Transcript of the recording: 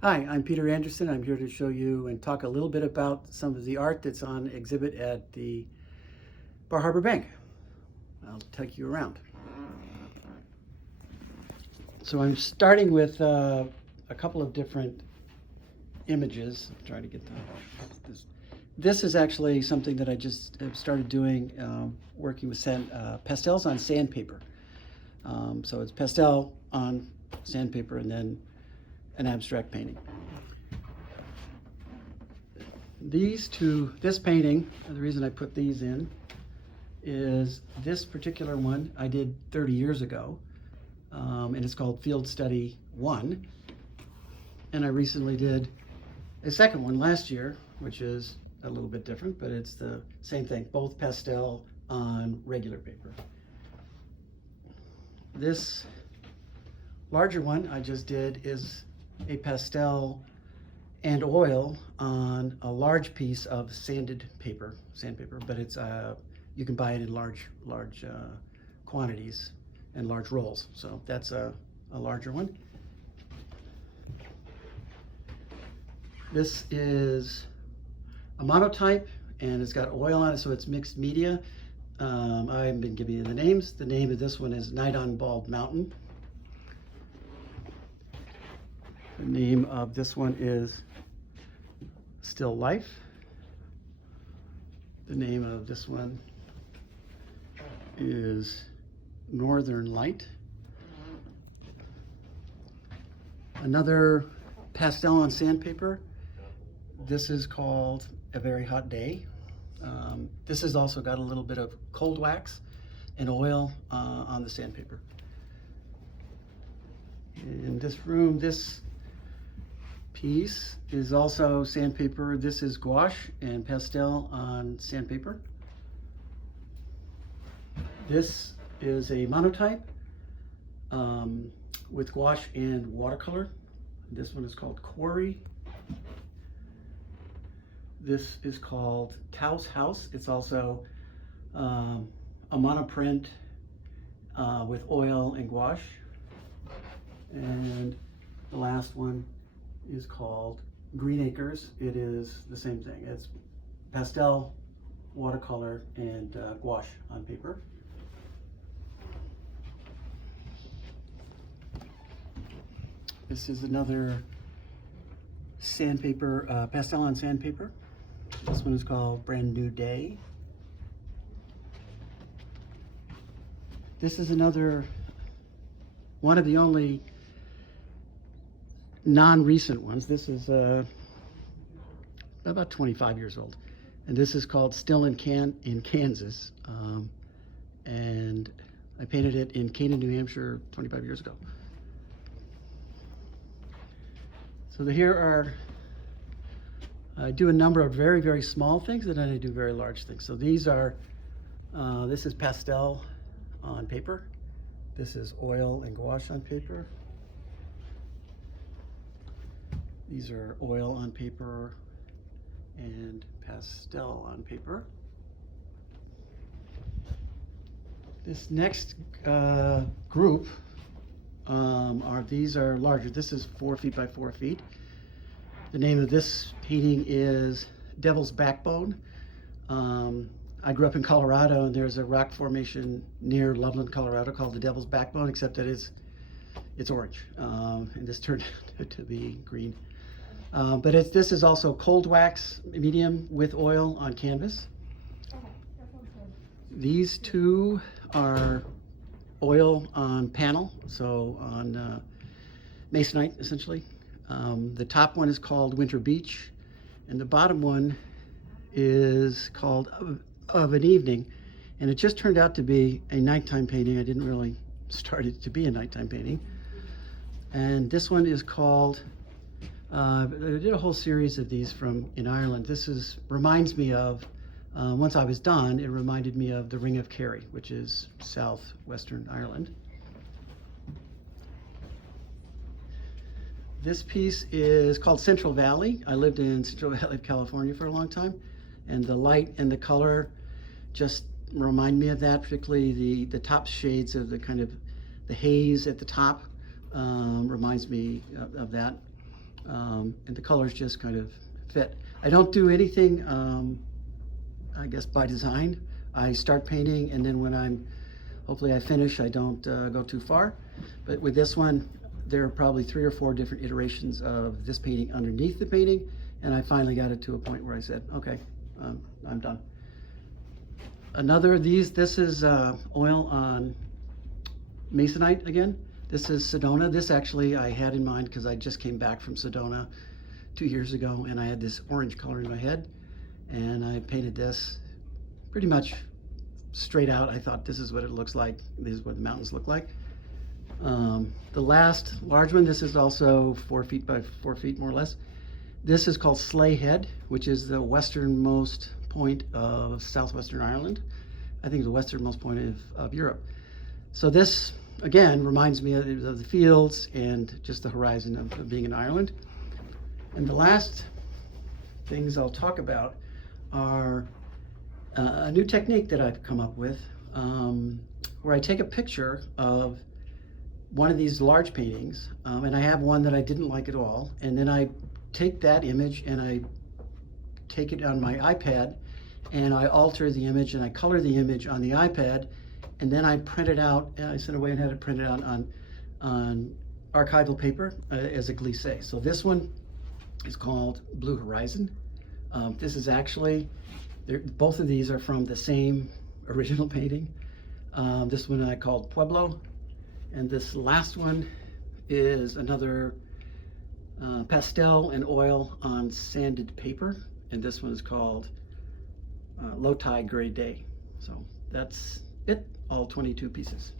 Hi, I'm Peter Anderson. I'm here to show you and talk a little bit about some of the art that's on exhibit at the Bar Harbor Bank. I'll take you around. So I'm starting with a couple of different images. I'm trying to get this. This is actually something that I just have started doing, working with pastels on sandpaper. So it's pastel on sandpaper and then an abstract painting. This painting, the reason I put these in is this particular one I did 30 years ago, and it's called Field Study 1. And I recently did a second one last year, which is a little bit different, but it's the same thing, both pastel on regular paper. This larger one I just did is a pastel and oil on a large piece of sandpaper, but it's you can buy it in large quantities and large rolls. So that's a larger one. This is a monotype and it's got oil on it, so it's mixed media. I haven't been giving you the names. The name of this one is Night on Bald Mountain. The name of this one is Still Life. The name of this one is Northern Light. Another pastel on sandpaper. This is called A Very Hot Day. This has also got a little bit of cold wax and oil on the sandpaper. In this room, this piece is also sandpaper. This is gouache and pastel on sandpaper. This is a monotype with gouache and watercolor. This one is called Quarry. This is called Taos House. It's also a monoprint with oil and gouache. And the last one is called Green Acres. It is the same thing. It's pastel, watercolor, and gouache on paper. This is another sandpaper, pastel on sandpaper. This one is called Brand New Day. This is another, one of the only non-recent ones. This is about 25 years old. And this is called Still in Kansas. And I painted it in Canaan, New Hampshire 25 years ago. So here are, I do a number of very, very small things and then I do very large things. So these are, this is pastel on paper. This is oil and gouache on paper. These are oil on paper and pastel on paper. This next group these are larger. This is 4 feet by 4 feet. The name of this painting is Devil's Backbone. I grew up in Colorado, and there's a rock formation near Loveland, Colorado, called the Devil's Backbone, except that it's orange, and this turned out to be green. But this is also cold wax medium with oil on canvas. These two are oil on panel, so on masonite essentially. The top one is called Winter Beach, and the bottom one is called Of an Evening, and it just turned out to be a nighttime painting. I didn't really start it to be a nighttime painting. And this one is called, I did a whole series of these in Ireland. This reminds me of, once I was done, it reminded me of the Ring of Kerry, which is southwestern Ireland. This piece is called Central Valley. I lived in Central Valley, California for a long time, and the light and the color just remind me of that, particularly the top shades of the kind of the haze at the top reminds me of that. And the colors just kind of fit. I don't do anything, I guess, by design. I start painting, and then when hopefully I finish, I don't go too far. But with this one, there are probably 3 or 4 different iterations of this painting underneath the painting, and I finally got it to a point where I said, okay, I'm done. This is oil on Masonite again. This is Sedona. This actually I had in mind because I just came back from Sedona 2 years ago, and I had this orange color in my head, and I painted this pretty much straight out. I thought this is what it looks like. This is what the mountains look like. The last large one, this is also 4 feet by 4 feet more or less. This is called Slay Head, which is the westernmost point of southwestern Ireland. I think the westernmost point of Europe. So this, again, reminds me of the fields and just the horizon of being in Ireland. And the last things I'll talk about are a new technique that I've come up with, where I take a picture of one of these large paintings, and I have one that I didn't like at all, and then I take that image and I take it on my iPad and I alter the image and I color the image on the iPad, and then I print it out. I sent away and had it printed out on archival paper as a glisse. So this one is called Blue Horizon. This is actually, both of these are from the same original painting. This one I called Pueblo, and this last one is another pastel and oil on sanded paper, and this one is called Low Tide Gray Day. So that's it, all 22 pieces.